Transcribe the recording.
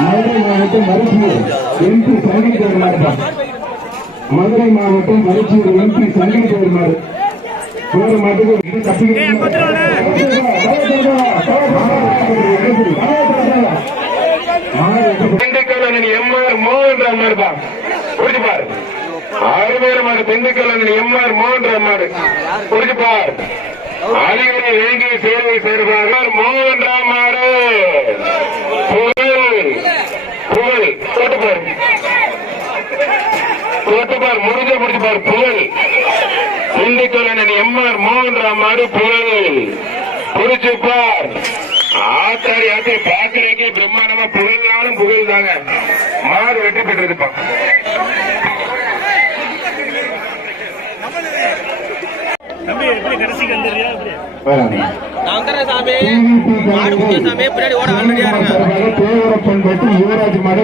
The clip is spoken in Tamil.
மதுரை மாவட்டம் மருத்துவர் எம்பி சங்கீத பெருமாள் மதுரை மாவட்டம் மருத்துவர் எம்பி சங்கீத பெருமாள் எம்ஆர் மோகன் பாரு ஆறு மாடு திண்டுக்கல் எம்ஆர் மோகன் ராம் புரிஞ்சு அறிவுரை வேண்டிய சேவை சேர்வார்கள் மோகன் ராம் மாடு புகழ் புகழ் போட்டு பாரு போட்டு பார் முடிஞ்ச முடிச்சு பார் புகழ் திண்டுக்கல் அண்ணன் எம்ஆர் மோகன் ராம் மாடு புகழ் புரிச்சு பார் ஆத்தாரி ஆத்தி பாக்குறதுக்கே பிரம்மாண்டமா புகழ்னாலும் புகழ் தாங்க மாடு வெற்றி எப்படி கடைசிக்கு வந்துடுறியா சாமி பின்னாடி ஓட ஆள் ரெடியா இருங்க. யுவராஜ் மாடு.